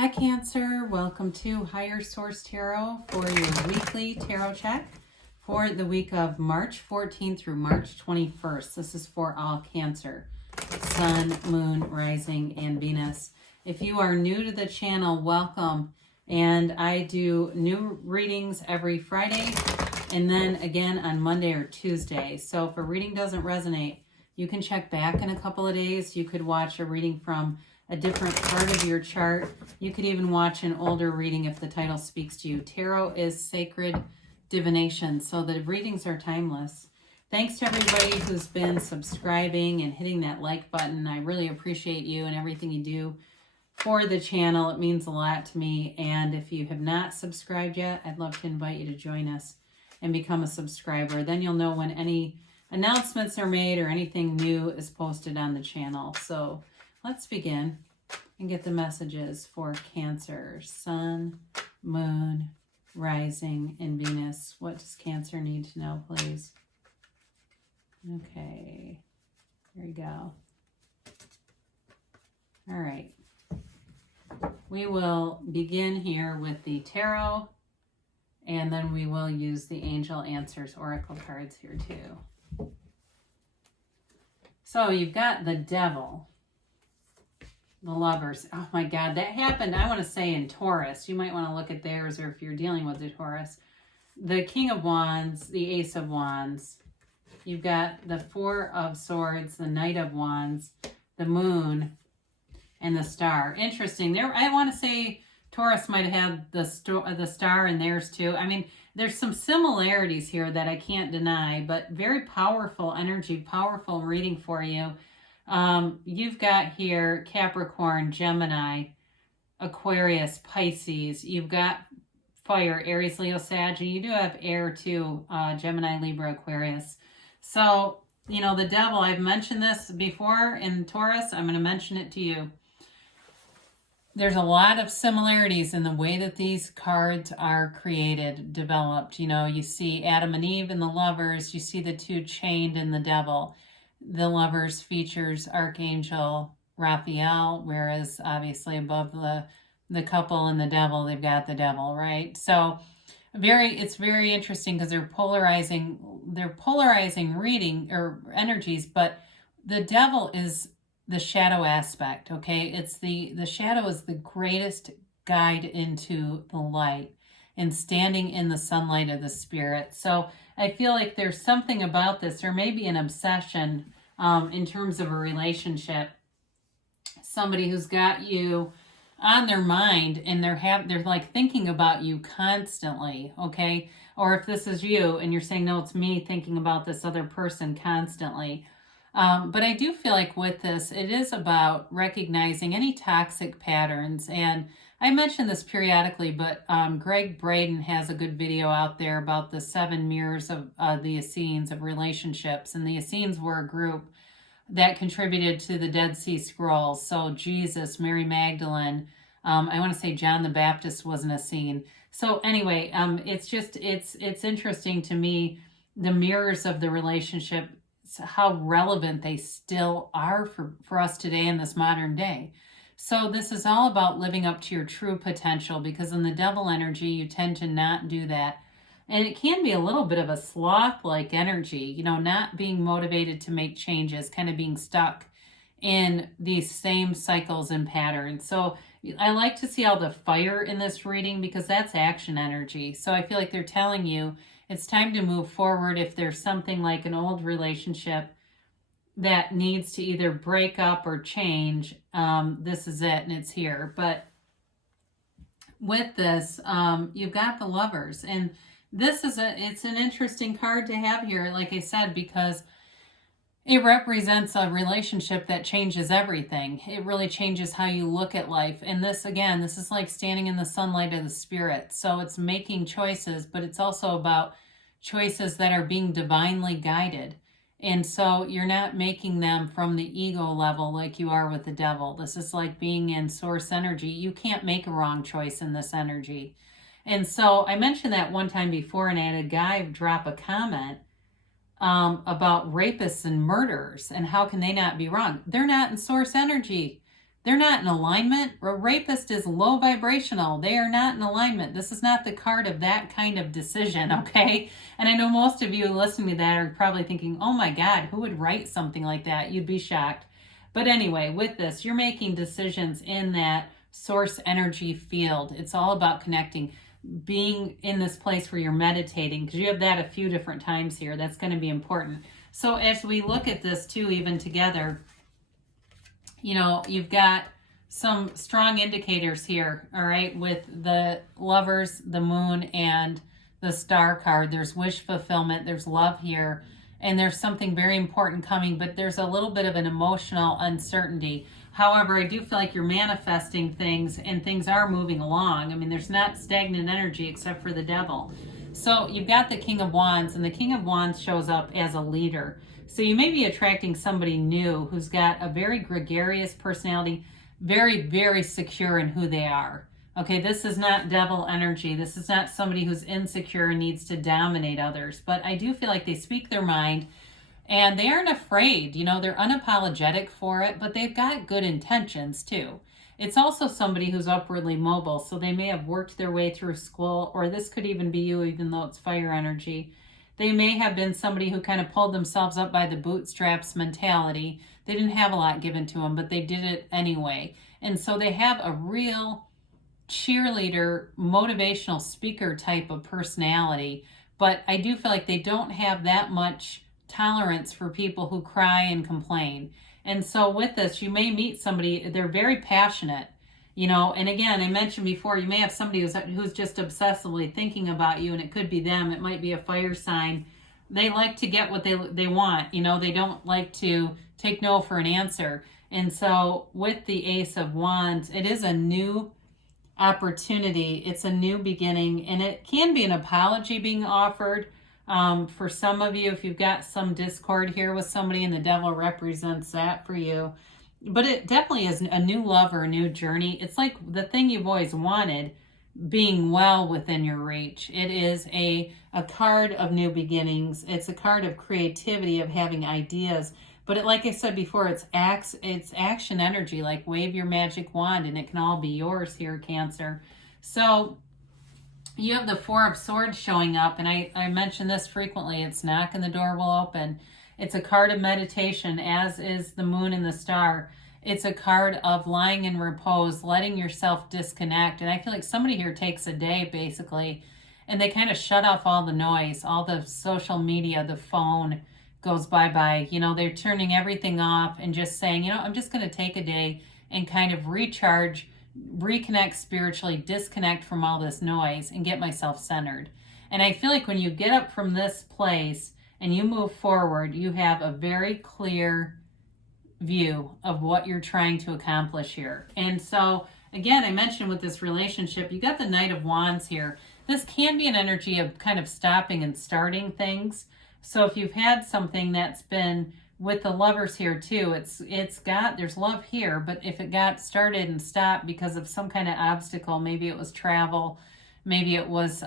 Hi Cancer, welcome to Higher Source Tarot for your weekly tarot check for the week of March 14th through March 21st. This is for all Cancer, Sun, Moon, Rising, and Venus. If you are new to the channel, welcome. And I do new readings every Friday and then again on Monday or Tuesday. So if a reading doesn't resonate, you can check back in a couple of days. You could watch a reading from a different part of your chart. You could even watch an older reading if the title speaks to you. Tarot is sacred divination, so the readings are timeless. Thanks to everybody who's been subscribing and hitting that like button. I really appreciate you and everything you do for the channel. It means a lot to me. And if you have not subscribed yet, I'd love to invite you to join us and become a subscriber. Then you'll know when any announcements are made or anything new is posted on the channel. So let's begin and get the messages for Cancer, Sun, Moon, Rising, and Venus. What does Cancer need to know, please? Okay, here we go. All right. We will begin here with the tarot, and then we will use the Angel Answers Oracle cards here too. So you've got the Devil. The Lovers. Oh my God, that happened, I want to say, in Taurus. You might want to look at theirs, or if you're dealing with the Taurus. The King of Wands, the Ace of Wands. You've got the Four of Swords, the Knight of Wands, the Moon, and the Star. Interesting. There, I want to say Taurus might have had the Star in theirs too. I mean, there's some similarities here that I can't deny, but very powerful energy, powerful reading for you. You've got here Capricorn, Gemini, Aquarius, Pisces. You've got fire, Aries, Leo, Sag, and you do have air too, Gemini, Libra, Aquarius. So, you know, the Devil, I've mentioned this before in Taurus. I'm going to mention it to you. There's a lot of similarities in the way that these cards are created, developed. You know, you see Adam and Eve in the Lovers. You see the two chained in the Devil. The Lovers features Archangel Raphael, whereas obviously above the couple and the Devil, they've got the Devil, right? So it's very interesting because they're polarizing reading or energies, but the Devil is the shadow aspect, okay? It's the shadow is the greatest guide into the light and standing in the sunlight of the spirit. So I feel like there's something about this, or maybe an obsession in terms of a relationship. Somebody who's got you on their mind and they're like thinking about you constantly, okay? Or if this is you and you're saying, no, it's me thinking about this other person constantly. But I do feel like with this, it is about recognizing any toxic patterns. And I mention this periodically, but Greg Braden has a good video out there about the 7 mirrors of the Essenes of relationships. And the Essenes were a group that contributed to the Dead Sea Scrolls. So Jesus, Mary Magdalene, I want to say John the Baptist was an Essene. So anyway, it's interesting to me, the mirrors of the relationship, how relevant they still are for us today in this modern day. So this is all about living up to your true potential, because in the Devil energy, you tend to not do that. And it can be a little bit of a sloth-like energy, you know, not being motivated to make changes, kind of being stuck in these same cycles and patterns. So I like to see all the fire in this reading because that's action energy. So I feel like they're telling you it's time to move forward. If there's something like an old relationship that needs to either break up or change, this is it, and it's here. But with this, you've got the Lovers, and this is it's an interesting card to have here, like I said, because it represents a relationship that changes everything. It really changes how you look at life. And this, again, this is like standing in the sunlight of the spirit. So it's making choices, but it's also about choices that are being divinely guided. And so you're not making them from the ego level like you are with the Devil. This is like being in source energy. You can't make a wrong choice in this energy. And so I mentioned that one time before, and I had a guy drop a comment about rapists and murderers and how can they not be wrong. They're not in source energy. they're not in alignment. A rapist is low vibrational. They are not in alignment. This is not the card of that kind of decision, okay? And I know most of you listening to that are probably thinking, oh my God, who would write something like that? You'd be shocked. But anyway, with this, you're making decisions in that source energy field. It's all about connecting, being in this place where you're meditating, because you have that a few different times here. That's going to be important. So as we look at this too, even together, you know, you've got some strong indicators here, all right, with the Lovers, the Moon, and the Star card. There's wish fulfillment, there's love here, and there's something very important coming, but there's a little bit of an emotional uncertainty. However, I do feel like you're manifesting things, and things are moving along. I mean, there's not stagnant energy except for the Devil. So you've got the King of Wands, and the King of Wands shows up as a leader. So you may be attracting somebody new who's got a very gregarious personality, very, very secure in who they are. Okay, this is not devil energy. This is not somebody who's insecure and needs to dominate others. But I do feel like they speak their mind and they aren't afraid. You know, they're unapologetic for it, but they've got good intentions too. It's also somebody who's upwardly mobile. So they may have worked their way through school, or this could even be you, even though it's fire energy. They may have been somebody who kind of pulled themselves up by the bootstraps mentality. They didn't have a lot given to them, but they did it anyway. And so they have a real cheerleader, motivational speaker type of personality. But I do feel like they don't have that much tolerance for people who cry and complain. And so with this, you may meet somebody, they're very passionate. You know, and again, I mentioned before, you may have somebody who's just obsessively thinking about you, and it could be them. It might be a fire sign. They like to get what they want. You know, they don't like to take no for an answer. And so with the Ace of Wands, it is a new opportunity. It's a new beginning, and it can be an apology being offered. For some of you, if you've got some discord here with somebody and the Devil represents that for you. But it definitely is a new love or a new journey. It's like the thing you've always wanted being well within your reach. It is a card of new beginnings. It's a card of creativity, of having ideas. But like I said before, it's action energy, like wave your magic wand and it can all be yours here, Cancer. So you have the Four of Swords showing up, and I mention this frequently. It's knock and the door will open. It's a card of meditation, as is the Moon and the Star. It's a card of lying in repose, letting yourself disconnect. And I feel like somebody here takes a day, basically, and they kind of shut off all the noise, all the social media, the phone goes bye-bye. You know, they're turning everything off and just saying, you know, I'm just going to take a day and kind of recharge, reconnect spiritually, disconnect from all this noise, and get myself centered. And I feel like when you get up from this place and you move forward, you have a very clear view of what you're trying to accomplish here. And so, again, I mentioned with this relationship, you got the Knight of Wands here. This can be an energy of kind of stopping and starting things. So if you've had something that's been with the Lovers here too, there's love here, but if it got started and stopped because of some kind of obstacle, maybe it was travel, maybe it was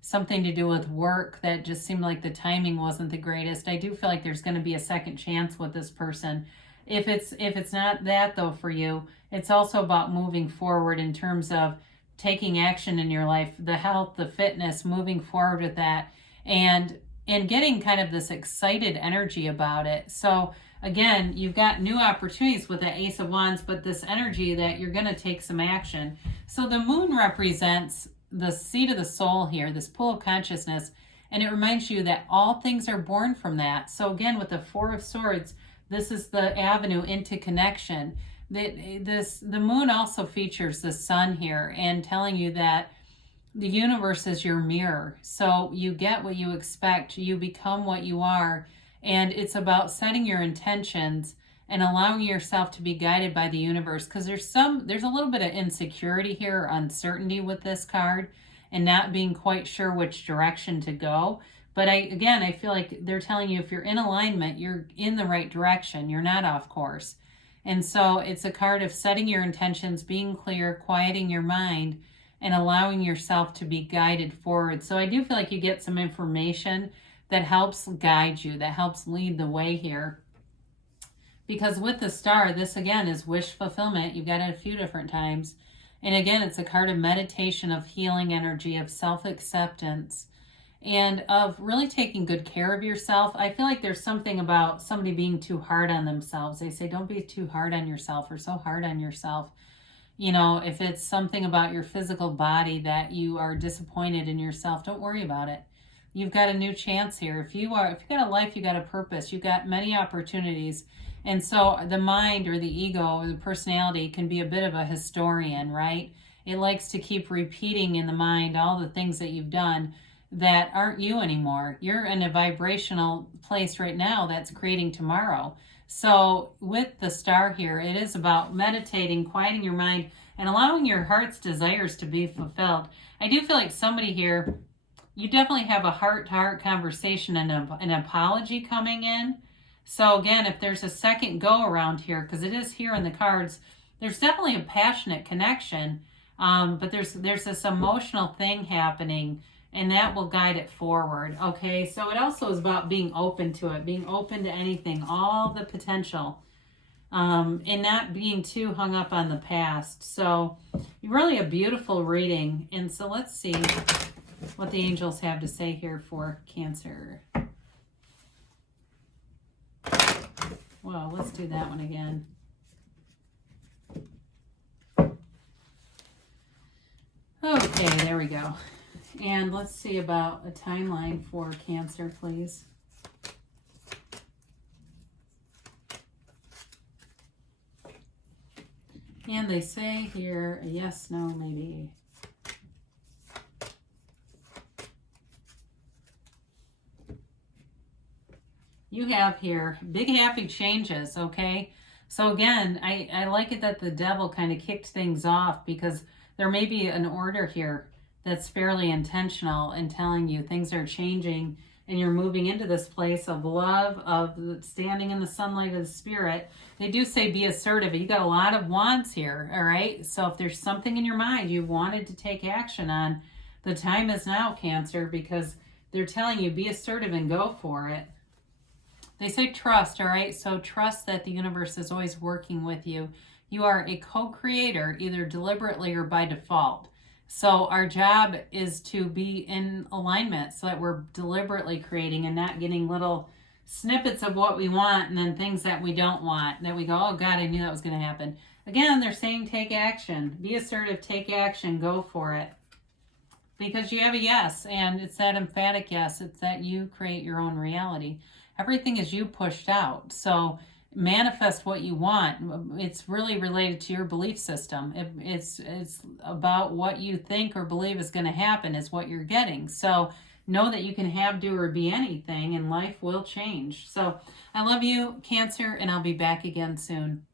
something to do with work that just seemed like the timing wasn't the greatest. I do feel like there's going to be a second chance with this person. If it's not that though for you, it's also about moving forward in terms of taking action in your life, the health, the fitness, moving forward with that, and getting kind of this excited energy about it. So again, you've got new opportunities with the Ace of Wands, but this energy that you're going to take some action. So the Moon represents the seat of the soul here, this pool of consciousness, and it reminds you that all things are born from that. So again, with the Four of Swords, this is the avenue into connection. The Moon also features the Sun here and telling you that the universe is your mirror. So you get what you expect, you become what you are, and it's about setting your intentions and allowing yourself to be guided by the universe, because there's a little bit of insecurity here, or uncertainty with this card, and not being quite sure which direction to go. But I feel like they're telling you if you're in alignment, you're in the right direction, you're not off course. And so it's a card of setting your intentions, being clear, quieting your mind, and allowing yourself to be guided forward. So I do feel like you get some information that helps guide you, that helps lead the way here. Because with the star, this again is wish fulfillment. You've got it a few different times. And again, it's a card of meditation, of healing energy, of self-acceptance, and of really taking good care of yourself. I feel like there's something about somebody being too hard on themselves. They say, don't be too hard on yourself or so hard on yourself. You know, if it's something about your physical body that you are disappointed in yourself, don't worry about it. You've got a new chance here. If you got a life, you got a purpose, you've got many opportunities. And so the mind or the ego or the personality can be a bit of a historian, right? It likes to keep repeating in the mind all the things that you've done that aren't you anymore. You're in a vibrational place right now that's creating tomorrow. So with the star here, it is about meditating, quieting your mind, and allowing your heart's desires to be fulfilled. I do feel like somebody here, you definitely have a heart-to-heart conversation and an apology coming in. So again, if there's a second go around here, because it is here in the cards, there's definitely a passionate connection, but there's this emotional thing happening, and that will guide it forward. Okay, so it also is about being open to it, being open to anything, all the potential, and not being too hung up on the past. So really a beautiful reading. And so let's see what the angels have to say here for Cancer. Well, let's do that one again. Okay, there we go. And let's see about a timeline for Cancer, please. And they say here, a yes, no, maybe. You have here big happy changes, okay? So again, I like it that the devil kind of kicked things off, because there may be an order here that's fairly intentional in telling you things are changing and you're moving into this place of love, of standing in the sunlight of the spirit. They do say be assertive. You got a lot of wands here, all right? So if there's something in your mind you wanted to take action on, the time is now, Cancer, because they're telling you be assertive and go for it. They say trust, all right? So trust that the universe is always working with you. You are a co-creator, either deliberately or by default. So our job is to be in alignment so that we're deliberately creating and not getting little snippets of what we want and then things that we don't want, that we go, oh God, I knew that was going to happen. Again, they're saying take action. Be assertive, take action, go for it. Because you have a yes, and it's that emphatic yes. It's that you create your own reality. Everything is you pushed out. So manifest what you want. It's really related to your belief system. It's about what you think or believe is going to happen is what you're getting. So know that you can have, do, or be anything, and life will change. So I love you, Cancer, and I'll be back again soon.